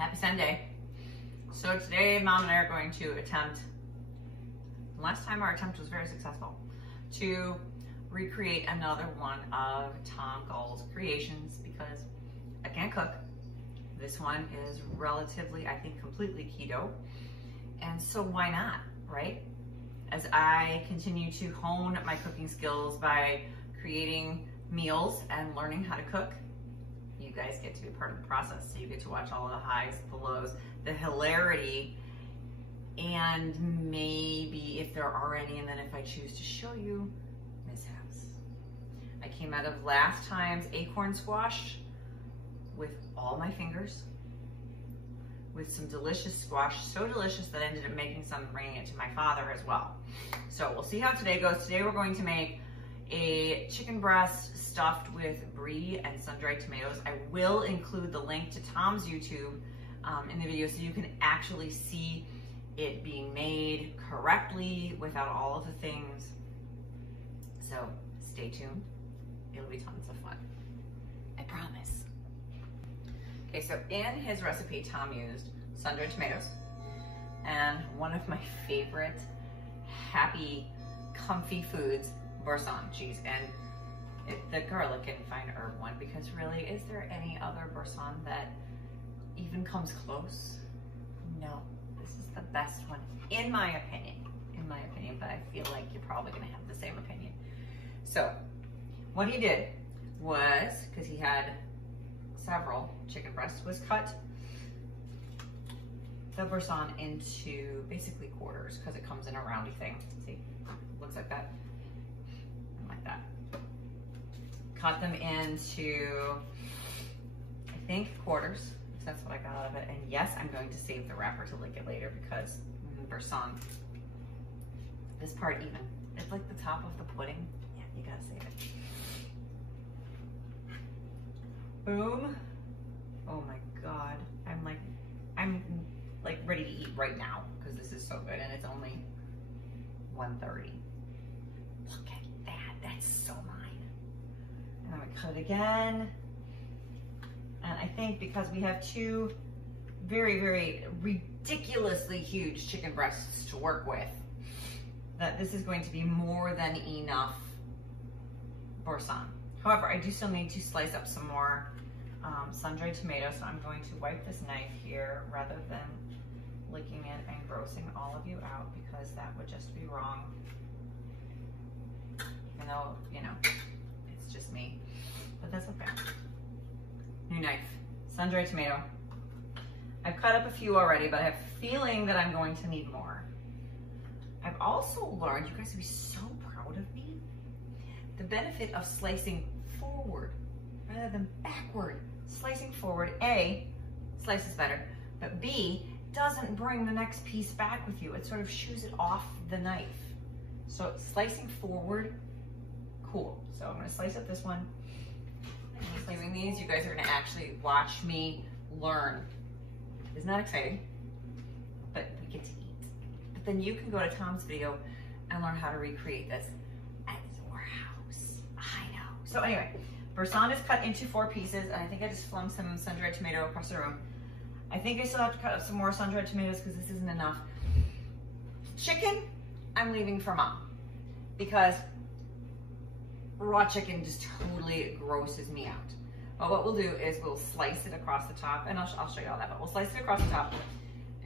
Happy Sunday. So today Mom and I are going to attempt, last time our attempt was very successful, to recreate another one of Tom Gull's creations because I can't cook. This one is relatively, I think, completely keto. And so why not, right? As I continue to hone my cooking skills by creating meals and learning how to cook, you guys get to be part of the process. So you get to watch all of the highs, the lows, the hilarity, and maybe if there are any, and then if I choose to show you, mishaps. I came out of last time's acorn squash with all my fingers, with some delicious squash, so delicious that I ended up making some and bringing it to my father as well. So we'll see how today goes. Today we're going to make a chicken breast stuffed with brie and sun-dried tomatoes. I will include the link to Tom's YouTube in the video so you can actually see it being made correctly without all of the things. So stay tuned. It'll be tons of fun. I promise. Okay, so in his recipe, Tom used sun-dried tomatoes and one of my favorite happy, comfy foods, Boursin cheese, and the garlic and fine herb one, because really, is there any other Boursin that even comes close? No, this is the best one, in my opinion, but I feel like you're probably gonna have the same opinion. So what he did was, because he had several chicken breasts, was cut the Boursin into basically quarters, because it comes in a roundy thing. See, looks like that, and like that. Cut them into, I think, quarters. That's what I got out of it. And yes, I'm going to save the wrapper to lick it later because Boursin, this part even, it's like the top of the pudding. Yeah, you gotta save it. Boom. Oh my God. I'm like ready to eat right now because this is so good, and it's only 1:30. Look at that, that's so mine. And I'm gonna cut it again. And I think because we have two very, very ridiculously huge chicken breasts to work with, that this is going to be more than enough Boursin. However, I do still need to slice up some more sun-dried tomatoes, so I'm going to wipe this knife here rather than licking it and grossing all of you out, because that would just be wrong. Even though, you know, it's just me, but that's okay. New knife, sun-dried tomato. I've cut up a few already, but I have a feeling that I'm going to need more. I've also learned, you guys would be so proud of me, the benefit of slicing forward rather than backward. Slicing forward, A, slices better, but B, doesn't bring the next piece back with you. It sort of shoos it off the knife. So slicing forward, cool. So I'm gonna slice up this one. I'm leaving these. You guys are gonna actually watch me learn. Isn't that exciting? But we get to eat. But then you can go to Tom's video and learn how to recreate this at your house. I know. So anyway, Boursin is cut into 4 pieces, and I think I just flung some sun-dried tomato across the room. I think I still have to cut up some more sun-dried tomatoes because this isn't enough. Chicken, I'm leaving for Mom, because raw chicken just totally grosses me out. But what we'll do is we'll slice it across the top, and I'll show you all that, but we'll slice it across the top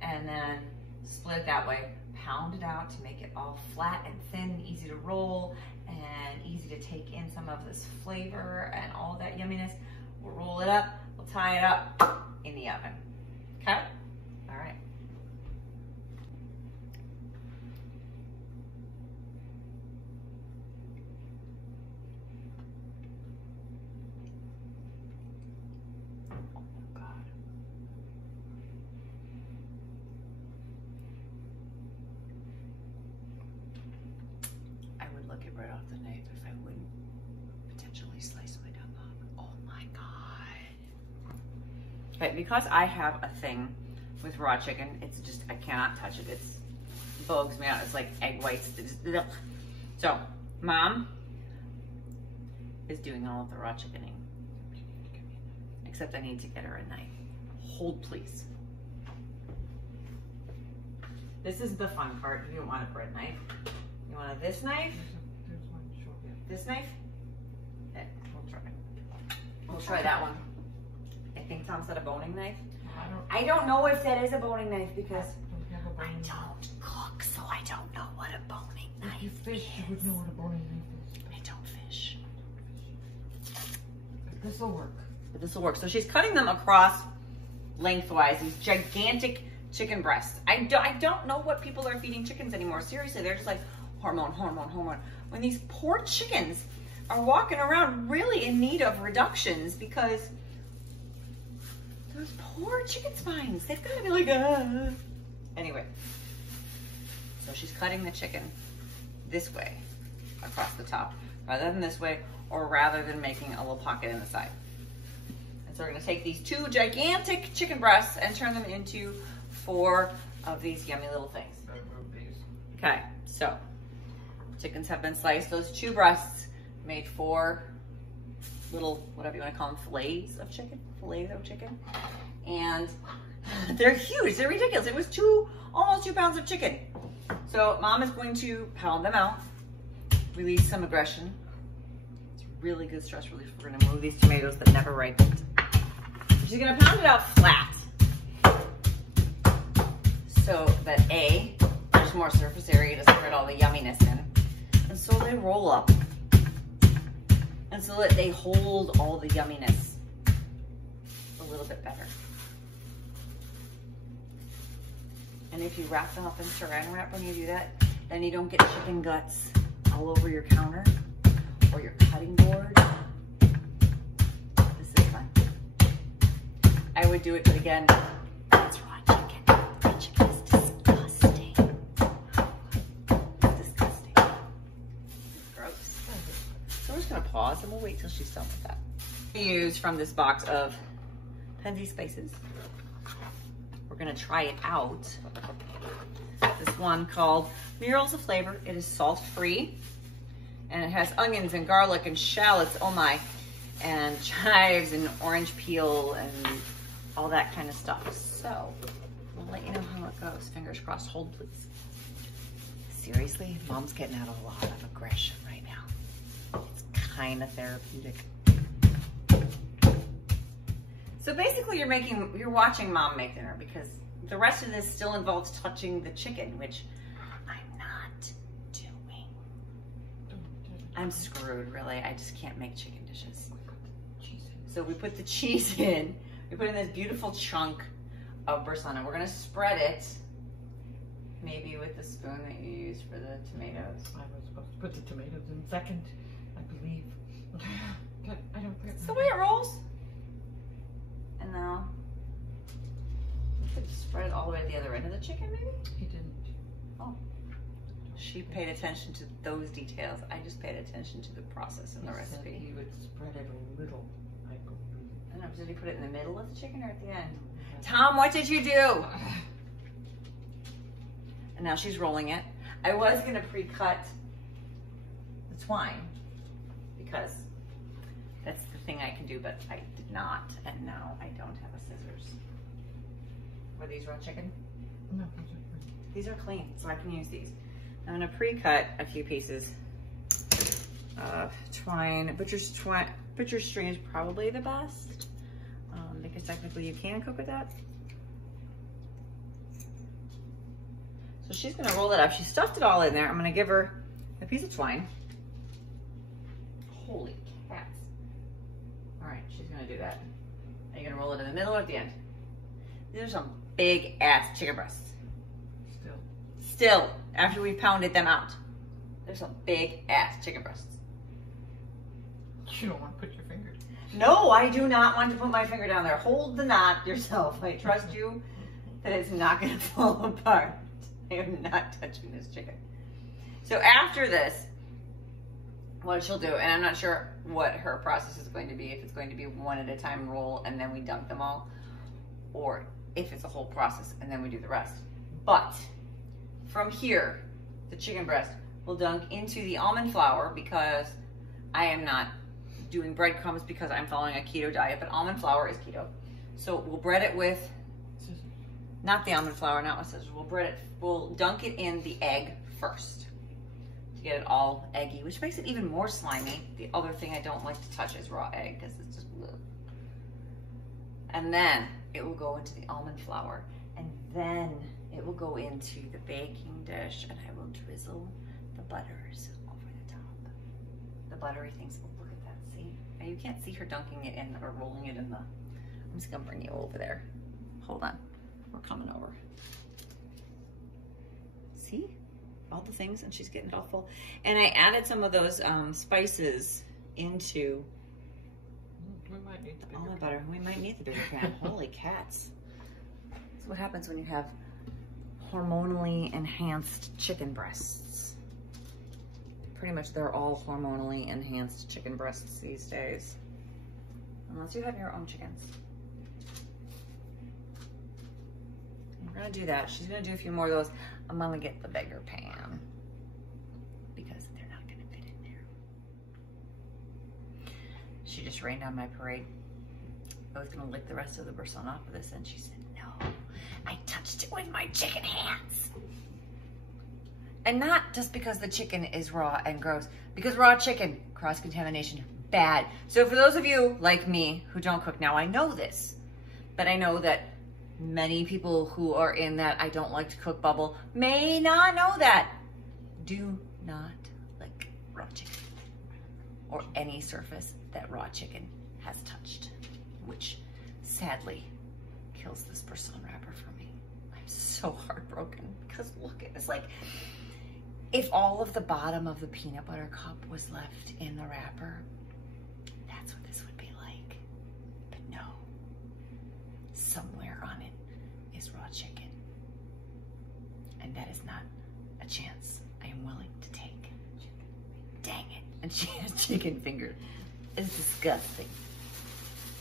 and then split it that way, pound it out to make it all flat and thin, easy to roll, and easy to take in some of this flavor and all that yumminess. We'll roll it up, we'll tie it up in the oven. Okay? All right. Oh God. I would look it right off the knife if I wouldn't potentially slice my tongue off. Oh my God. But because I have a thing with raw chicken, it's just, I cannot touch it. It bugs me out. It's like egg whites. So, Mom is doing all of the raw chickening. Except I need to get her a knife. Hold, please. This is the fun part. You don't want a bread knife. You want this knife? There's one short, yeah. This knife? Okay, we'll try that one. I think Tom said a boning knife. I don't know if that is a boning knife because I don't cook, so I don't know what a boning knife is. If you fish, you would know what a boning knife is. I don't fish. But this will work. But this will work. So she's cutting them across lengthwise, these gigantic chicken breasts. I don't know what people are feeding chickens anymore. Seriously, they're just like hormone, hormone, hormone. When these poor chickens are walking around really in need of reductions because those poor chicken spines, they've got to be like, ah. Anyway, so she's cutting the chicken this way across the top rather than this way, or rather than making a little pocket in the side. And so we're going to take these 2 gigantic chicken breasts and turn them into 4 of these yummy little things. Okay, so chickens have been sliced. Those 2 breasts made 4 little, whatever you want to call them, fillets of chicken. And they're huge. They're ridiculous. It was almost 2 pounds of chicken. So Mom is going to pound them out, release some aggression. It's really good stress relief. We're going to move these tomatoes that never ripened. She's going to pound it out flat so that A, there's more surface area to spread all the yumminess in, and so they roll up, and so that they hold all the yumminess a little bit better. And if you wrap them up in saran wrap when you do that, then you don't get chicken guts all over your counter or your cutting board. This is fun. I would do it, but again, it's raw chicken. Raw chicken is disgusting. It's disgusting. It's gross. So we're just gonna pause and we'll wait till she's done with that. We use from this box of Penzi spices. We're gonna try it out. This one called Murals of Flavor. It is salt-free, and it has onions and garlic and shallots, oh my, and chives and orange peel and all that kind of stuff. So we'll let you know how it goes. Fingers crossed. Hold, please. Seriously, Mom's getting out a lot of aggression right now. It's kind of therapeutic. So basically you're watching Mom make dinner because the rest of this still involves touching the chicken, which I'm not doing. I'm screwed, really. I just can't make chicken dishes. So we put the cheese in. We put in this beautiful chunk of Boursin, and we're gonna spread it maybe with the spoon that you used for the tomatoes. I was supposed to put the tomatoes in second, I believe. I don't forget. That's the way it rolls. And now, you could spread it all the way to the other end of the chicken, maybe? He didn't. Oh. She paid attention to those details. I just paid attention to the process and the recipe. He would spread every little, I believe. I don't know, did he put it in the middle of the chicken or at the end? Tom, what did you do? And now she's rolling it. I was gonna pre-cut the twine because that's the thing I can do, but I did not, and now I don't have a scissors. Were these raw chicken? No, these are clean, so I can use these. I'm gonna pre-cut a few pieces of twine. Butcher's string is probably the best because technically you can cook with that. So she's gonna roll it up. She stuffed it all in there. I'm gonna give her a piece of twine. Holy cats. All right, she's gonna do that. Are you gonna roll it in the middle or at the end? These are some big ass chicken breasts. Still, after we pounded them out, there's some big ass chicken breasts. You don't want to put your finger. No, I do not want to put my finger down there. Hold the knot yourself. I trust you that it's not gonna fall apart. I am not touching this chicken. So after this, what she'll do, and I'm not sure what her process is going to be, if it's going to be one at a time roll and then we dunk them all, or if it's a whole process and then we do the rest. But from here, the chicken breast will dunk into the almond flour because I am not doing breadcrumbs because I'm following a keto diet, but almond flour is keto. So we'll bread it with not the almond flour, not what it says. We'll dunk it in the egg first to get it all eggy, which makes it even more slimy. The other thing I don't like to touch is raw egg because it's just bleh. And then it will go into the almond flour, and then it will go into the baking dish, and I will drizzle the butters over the top. The buttery things. Oh, look at that, see? Now you can't see her dunking it in or rolling it in the, I'm just gonna bring you over there. Hold on, we're coming over. See? All the things, and she's getting it all full. And I added some of those spices into we might need the bigger almond butter. We might need the bigger pan. Holy cats. That's what happens when you have hormonally enhanced chicken breasts. Pretty much they're all hormonally enhanced chicken breasts these days. Unless you have your own chickens. We're gonna do that. She's gonna do a few more of those. I'm gonna get the bigger pan because they're not gonna fit in there. She just rained on my parade. I was gonna lick the rest of the Boursin off of this, and she said, no, I touched it with my chicken hands. And not just because the chicken is raw and gross, because raw chicken, cross-contamination, bad. So for those of you like me who don't cook, now I know this, but I know that many people who are in that I don't like to cook bubble may not know that. Do not lick raw chicken or any surface that raw chicken has touched, which sadly kills this Boursin wrapper for me. I'm so heartbroken because look, it's like if all of the bottom of the peanut butter cup was left in the wrapper, that's what this would be like. But no, somewhere on it is raw chicken. And that is not a chance I am willing to take. Dang it. And she has chicken fingers. It's disgusting.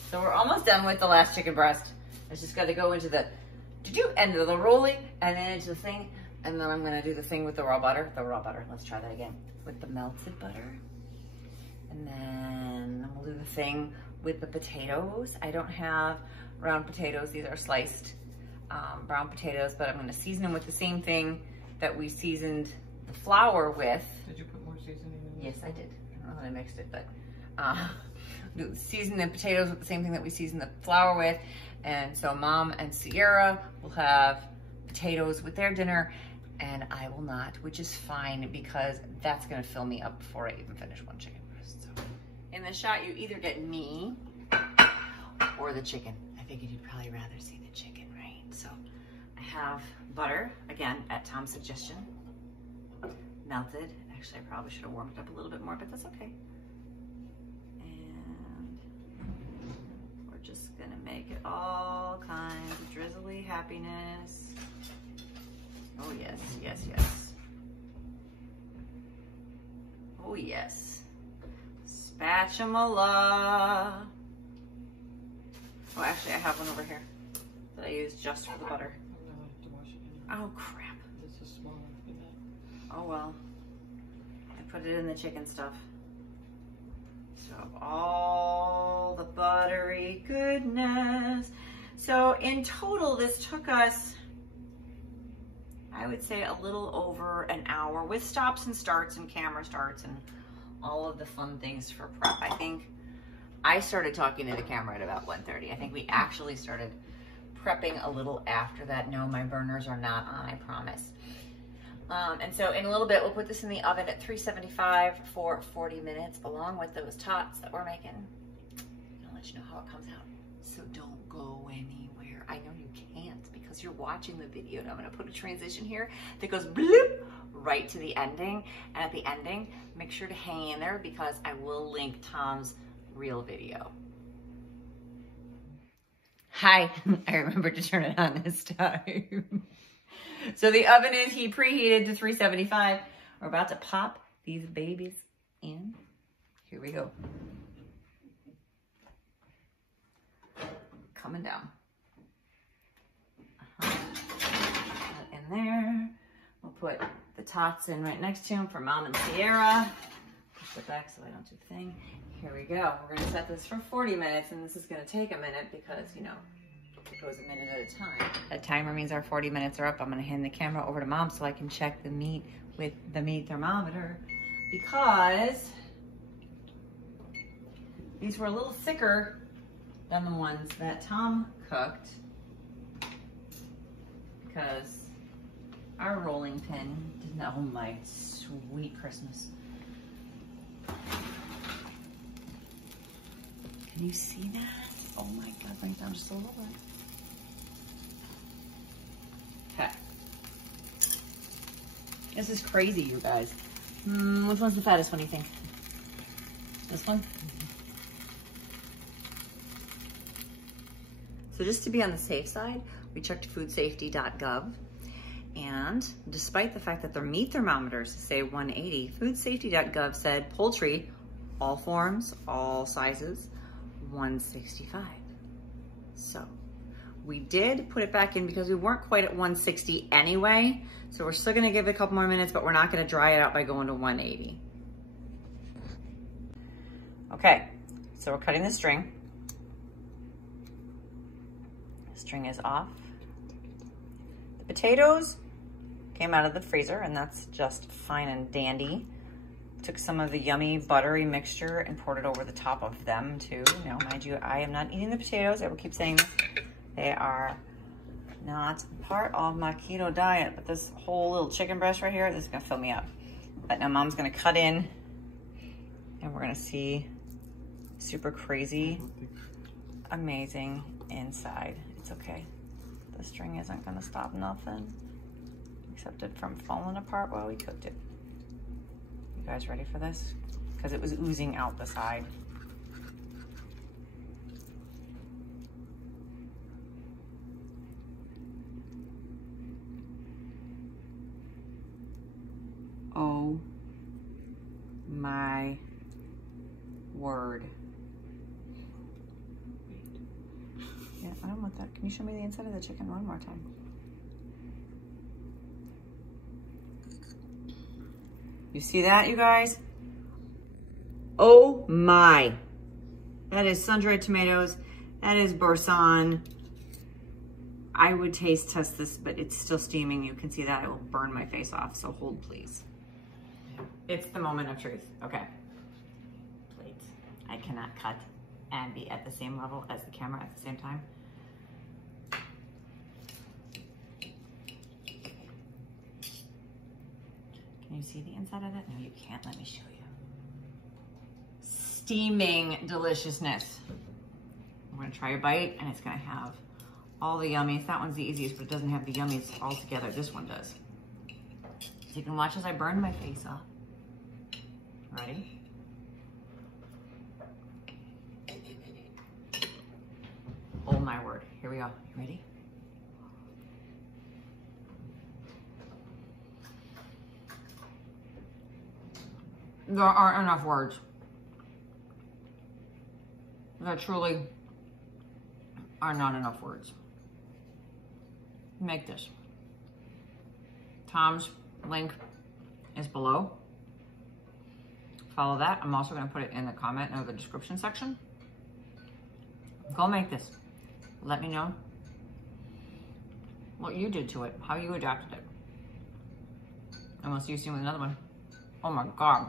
So we're almost done with the last chicken breast. It's just got to go into the end of the rolling and then into the thing. And then I'm going to do the thing with the raw butter. Let's try that again. With the melted butter. And then we'll do the thing with the potatoes. I don't have round potatoes. These are sliced brown potatoes, but I'm going to season them with the same thing that we seasoned the flour with. Did you put more seasoning in this? Yes, I did. I don't know how I mixed it, but season the potatoes with the same thing that we seasoned the flour with. And so Mom and Sierra will have potatoes with their dinner, and I will not, which is fine because that's gonna fill me up before I even finish one chicken breast. So in the shot, you either get me or the chicken. I figured you'd probably rather see the chicken, right? So I have butter, again, at Tom's suggestion, melted. Actually, I probably should have warmed it up a little bit more, but that's okay. And we're just gonna make it all kinds of drizzly happiness. Oh yes, yes, yes. Oh yes. Spatula. Oh, actually I have one over here that I use just for the butter. I'm gonna have to wash it in. Oh crap. This is smaller than that. Oh well. I put it in the chicken stuff. So all the buttery goodness. So in total, this took us, I would say, a little over an hour with stops and starts and camera starts and all of the fun things for prep. I think I started talking to the camera at about 1:30. I think we actually started prepping a little after that. No, my burners are not on, I promise. And so in a little bit, we'll put this in the oven at 375 for 40 minutes, along with those tots that we're making. I'll let you know how it comes out. So don't go anywhere. I know you can't because you're watching the video, and I'm gonna put a transition here that goes bloop right to the ending. And at the ending, make sure to hang in there because I will link Tom's real video. Hi, I remembered to turn it on this time. So the oven is preheated to 375. We're about to pop these babies in. Here we go. Coming down. In there. We'll put the tots in right next to them for Mom and Sierra. Push it back so I don't do the thing. Here we go. We're gonna set this for 40 minutes, and this is gonna take a minute because, you know, goes a minute at a time. That timer means our 40 minutes are up. I'm gonna hand the camera over to Mom so I can check the meat with the meat thermometer, because these were a little thicker than the ones that Tom cooked, because our rolling pin didn't, oh my sweet Christmas. Can you see that? Oh my God, bring it down just a little bit. Okay. This is crazy, you guys. Which one's the fattest one, do you think? This one? So just to be on the safe side, we checked foodsafety.gov, and despite the fact that their meat thermometers say 180, foodsafety.gov said poultry, all forms, all sizes, 165. So we did put it back in because we weren't quite at 160 anyway. So we're still gonna give it a couple more minutes, but we're not gonna dry it out by going to 180. Okay, so we're cutting the string. The string is off. The potatoes came out of the freezer, and that's just fine and dandy. Took some of the yummy buttery mixture and poured it over the top of them too. Now, mind you, I am not eating the potatoes. I will keep saying this. They are not part of my keto diet, but this whole little chicken breast right here, this is gonna fill me up. But now Mom's gonna cut in, and we're gonna see super crazy, amazing inside. It's okay. The string isn't gonna stop nothing, except it from falling apart while we cooked it. You guys ready for this? Because it was oozing out the side. Oh my word. Yeah, I don't want that. Can you show me the inside of the chicken one more time? You see that, you guys? Oh my. That is sun-dried tomatoes. That is Boursin. I would taste test this, but it's still steaming. You can see that. It will burn my face off, so hold please. It's the moment of truth. Okay. Plates. I cannot cut and be at the same level as the camera at the same time. Can you see the inside of it? No, you can't. Let me show you. Steaming deliciousness. I'm gonna try a bite, and it's gonna have all the yummies. That one's the easiest, but it doesn't have the yummies all together. This one does. So you can watch as I burn my face off. Ready? Oh my word. Here we go. You ready? There aren't enough words. There truly are not enough words. Make this. Tom's link is below. Follow that. I'm also going to put it in the comment or the description section. Go make this. Let me know what you did to it, how you adapted it. And we'll see you soon with another one. Oh my God.